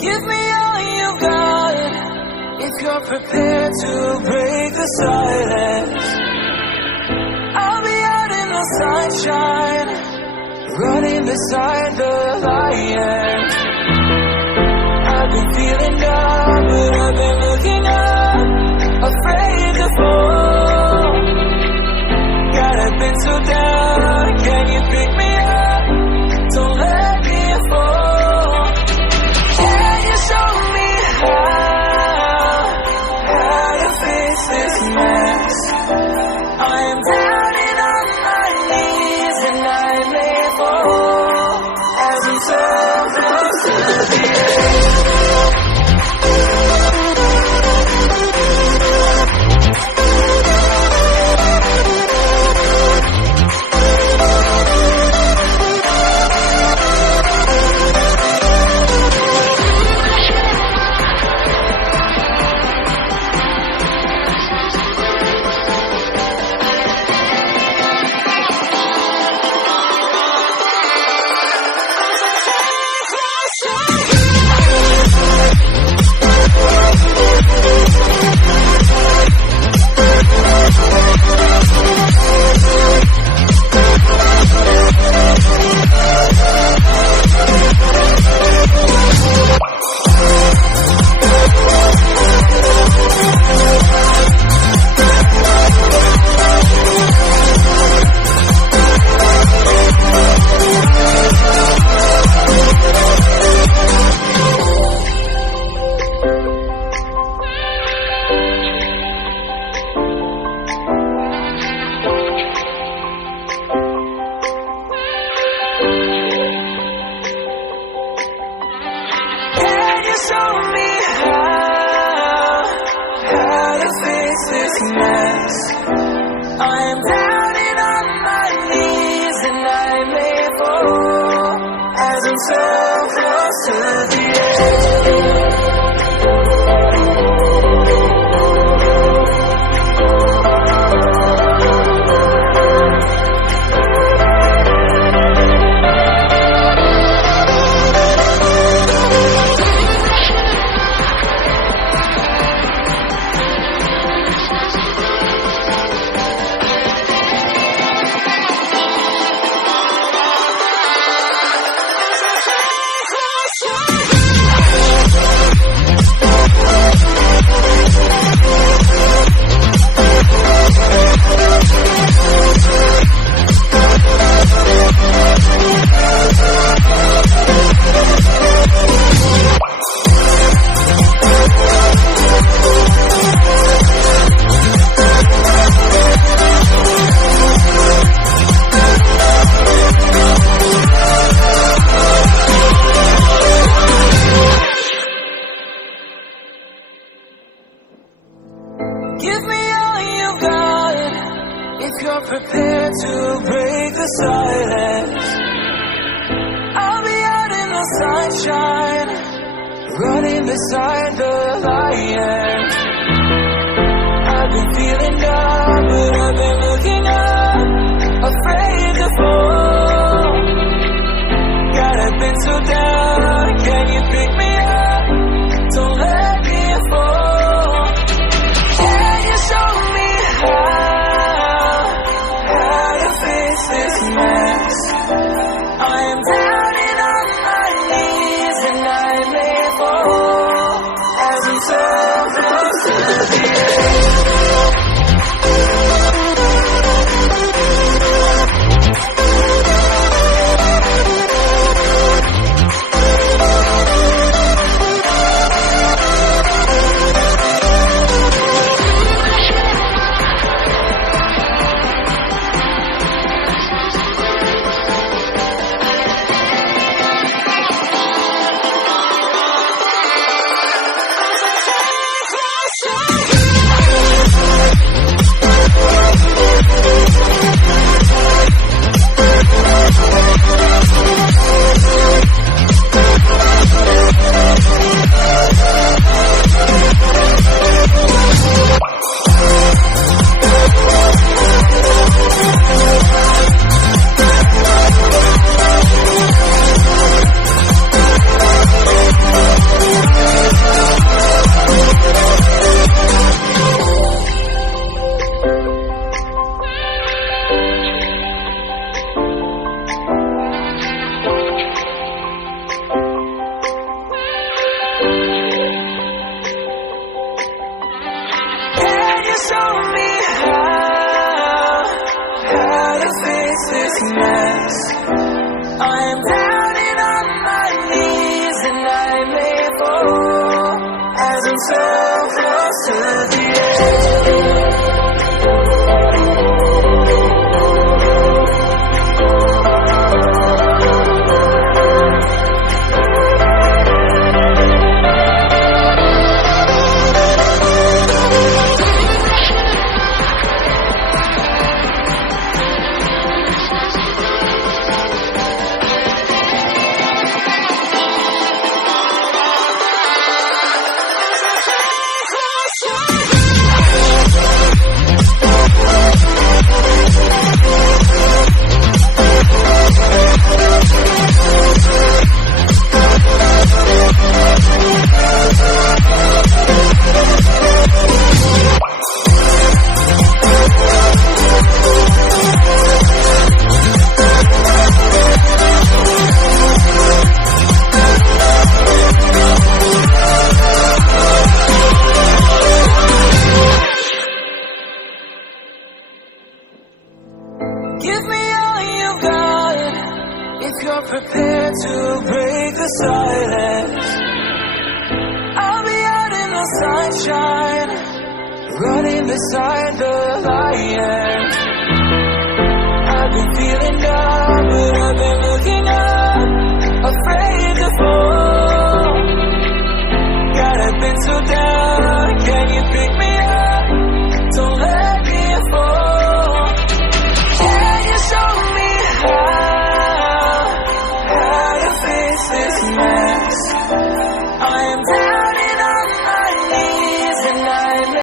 Give me all you've got. If you're prepared to break the silence, I'll be out in the sunshine, running beside the lion. I've been feeling down, but I've been looking up, afraid to fall. God, I've been so down, can you pick me up? Don't let me fall. Can you show me how to face this mess? I am down and on my knees, and I may fall as I'm so close to the edge. Give me all you got if you're prepared to break the silence. I'll be out in the sunshine, running beside the lion.